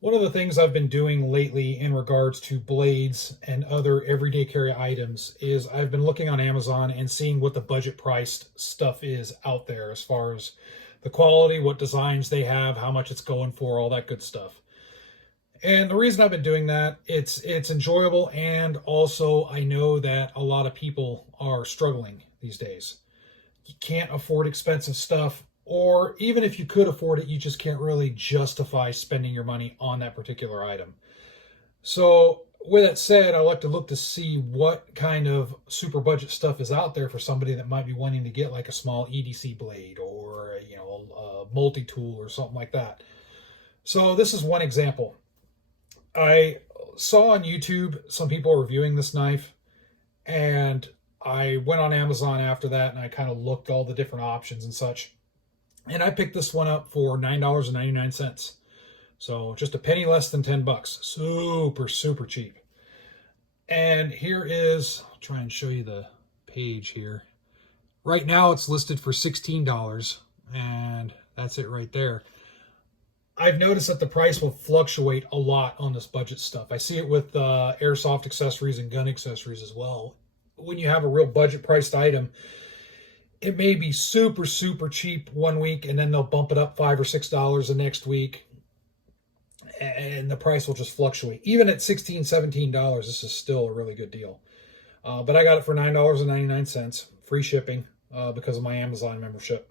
One of the things I've been doing lately in regards to blades and other everyday carry items is I've been looking on Amazon and seeing what the budget priced stuff is out there as far as the quality, what designs they have, how much it's going for, all that good stuff. And the reason I've been doing that, it's enjoyable, and also I know that a lot of people are struggling these days. You can't afford expensive stuff, or even if you could afford it, you just can't really justify spending your money on that particular item. So, with that said, I like to look to see what kind of super budget stuff is out there for somebody that might be wanting to get like a small EDC blade or a multi tool or something like that. So, this is one example. I saw on YouTube some people reviewing this knife, and I went on Amazon after that and I kind of looked all the different options and such. And I picked this one up for $9.99. So just a penny less than 10 bucks. Super, super cheap. And here is, I'll try and show you the page here. Right now it's listed for $16, and that's it right there. I've noticed that the price will fluctuate a lot on this budget stuff. I see it with airsoft accessories and gun accessories as well. When you have a real budget priced item, it may be super, super cheap one week, and then they'll bump it up $5 or $6 the next week, and the price will just fluctuate. Even at $16, $17, this is still a really good deal. But I got it for $9.99, free shipping, because of my Amazon membership.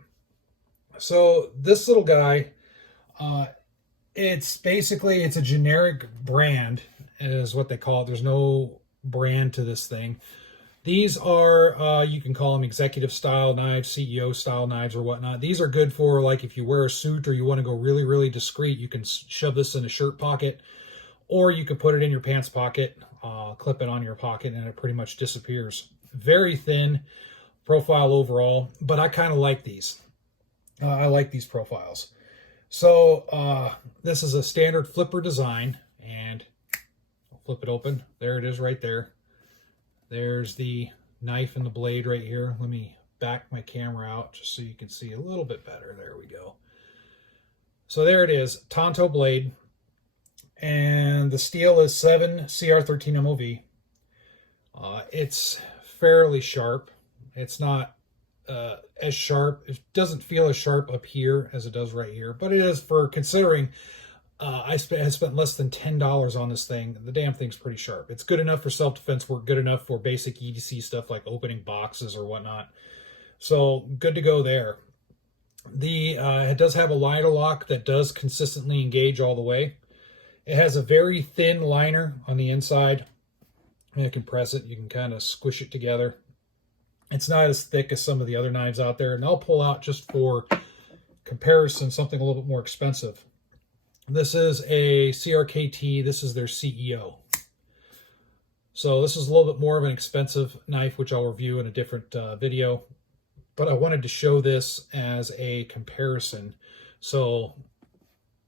So this little guy, it's a generic brand, is what they call it. There's no brand to this thing. These are, you can call them executive style knives, CEO style knives or whatnot. These are good for, like, if you wear a suit or you want to go really, really discreet, you can shove this in a shirt pocket, or you can put it in your pants pocket, clip it on your pocket, and it pretty much disappears. Very thin profile overall, but I kind of like these. I like these profiles. So this is a standard flipper design, and I'll flip it open. There it is right there. There's the knife and the blade right here. Let me back my camera out just so you can see a little bit better. There we go. So there it is, Tonto blade. And the steel is 7 CR13 MOV. It's fairly sharp. It's not as sharp. It doesn't feel as sharp up here as it does right here. But it is, for considering I spent less than $10 on this thing. The damn thing's pretty sharp. It's good enough for self-defense work, good enough for basic EDC stuff like opening boxes or whatnot. So good to go there. It does have a liner lock that does consistently engage all the way. It has a very thin liner on the inside. You can press it. You can kind of squish it together. It's not as thick as some of the other knives out there. And I'll pull out, just for comparison, something a little bit more expensive. This is a CRKT. This is their CEO. So this is a little bit more of an expensive knife, which I'll review in a different video. But I wanted to show this as a comparison. So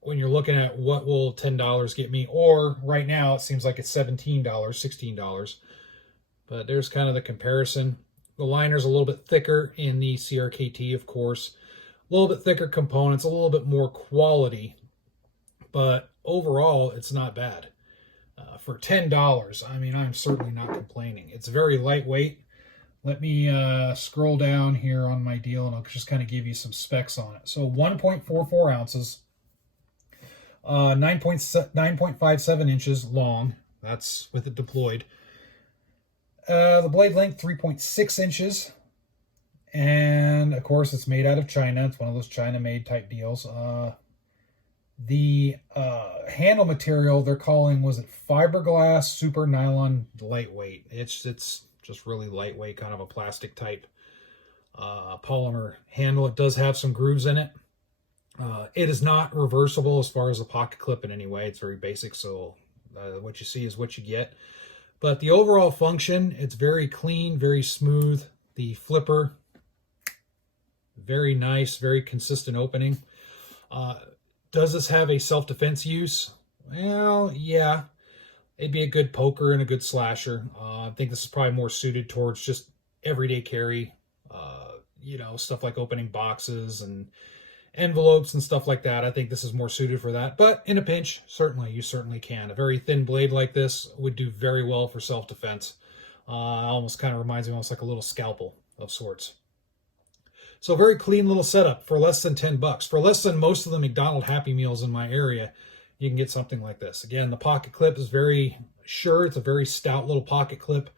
when you're looking at what will $10 get me, or right now it seems like it's $17, $16. But there's kind of the comparison. The liner's a little bit thicker in the CRKT, of course. A little bit thicker components, a little bit more quality. But overall, it's not bad. For $10, I mean, I'm certainly not complaining. It's very lightweight. Let me scroll down here on my deal, and I'll just kind of give you some specs on it. So 1.44 ounces, 9.57 inches long. That's with it deployed. The blade length, 3.6 inches. And, of course, it's made out of China. It's one of those China-made type deals. The handle material they're calling, was it fiberglass super nylon lightweight. It's just really lightweight, kind of a plastic type polymer handle. It does have some grooves in it. It is not reversible as far as a pocket clip in any way. It's very basic, so what you see is what you get. But the overall function, it's very clean, very smooth. The flipper, very nice, very consistent opening. Does this have a self-defense use? Well, yeah. It'd be a good poker and a good slasher. I think this is probably more suited towards just everyday carry, stuff like opening boxes and envelopes and stuff like that. I think this is more suited for that. But in a pinch, you certainly can. A very thin blade like this would do very well for self-defense. Almost kind of reminds me almost like a little scalpel of sorts. So very clean little setup for less than $10. For less than most of the McDonald's Happy Meals in my area, you can get something like this. Again, the pocket clip is very sure. It's a very stout little pocket clip.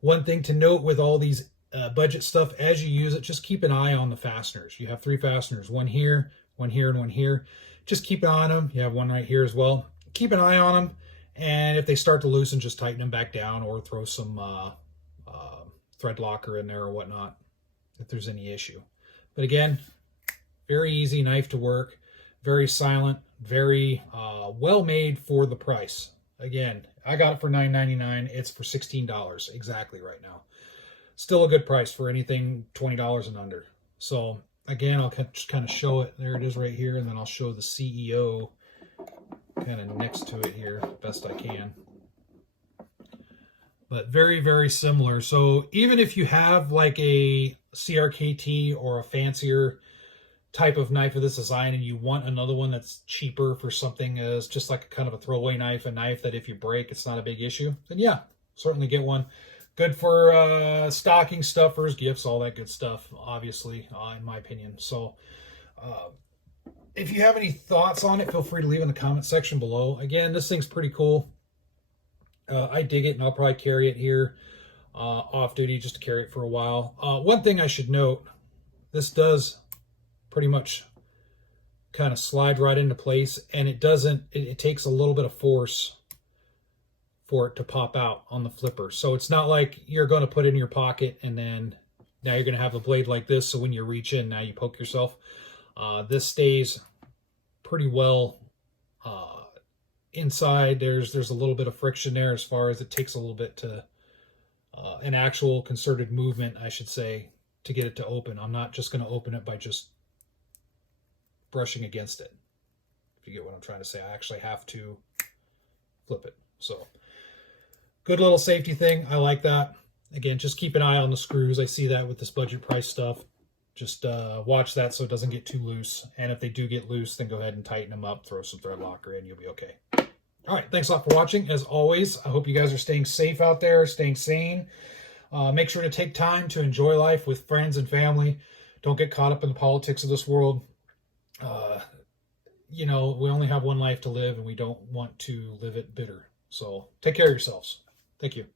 One thing to note with all these budget stuff, as you use it, just keep an eye on the fasteners. You have 3 fasteners, one here, and one here. Just keep an eye on them. You have one right here as well. Keep an eye on them, and if they start to loosen, just tighten them back down or throw some thread locker in there or whatnot if there's any issue. But again, very easy knife to work, very silent, very well made for the price. Again, I got it for $9.99. It's for $16 exactly right now. Still a good price for anything $20 and under. So again, I'll just kind of show it. There it is right here, and then I'll show the CEO kind of next to it here best I can. But very, very similar. So even if you have like a CRKT or a fancier type of knife of this design and you want another one that's cheaper for something as just like a kind of a throwaway knife, a knife that if you break, it's not a big issue, then yeah, certainly get one. Good for stocking stuffers, gifts, all that good stuff, obviously, in my opinion. So if you have any thoughts on it, feel free to leave in the comment section below. Again, this thing's pretty cool. I dig it, and I'll probably carry it here off duty just to carry it for a while. One thing I should note, this does pretty much kind of slide right into place, and it doesn't, it takes a little bit of force for it to pop out on the flipper. So it's not like you're going to put it in your pocket and then now you're going to have a blade like this, so when you reach in, now you poke yourself. This stays pretty well inside. There's a little bit of friction there as far as it takes a little bit to an actual concerted movement, I should say, to get it to open. I'm not just going to open it by just brushing against it, if you get what I'm trying to say. I actually have to flip it. So good little safety thing. I like that. Again, just keep an eye on the screws. I see that with this budget price stuff. Just watch that so it doesn't get too loose. And if they do get loose, then go ahead and tighten them up, throw some thread locker in, you'll be okay. All right, thanks a lot for watching. As always, I hope you guys are staying safe out there, staying sane. Make sure to take time to enjoy life with friends and family. Don't get caught up in the politics of this world. You know, we only have one life to live, and we don't want to live it bitter. So take care of yourselves. Thank you.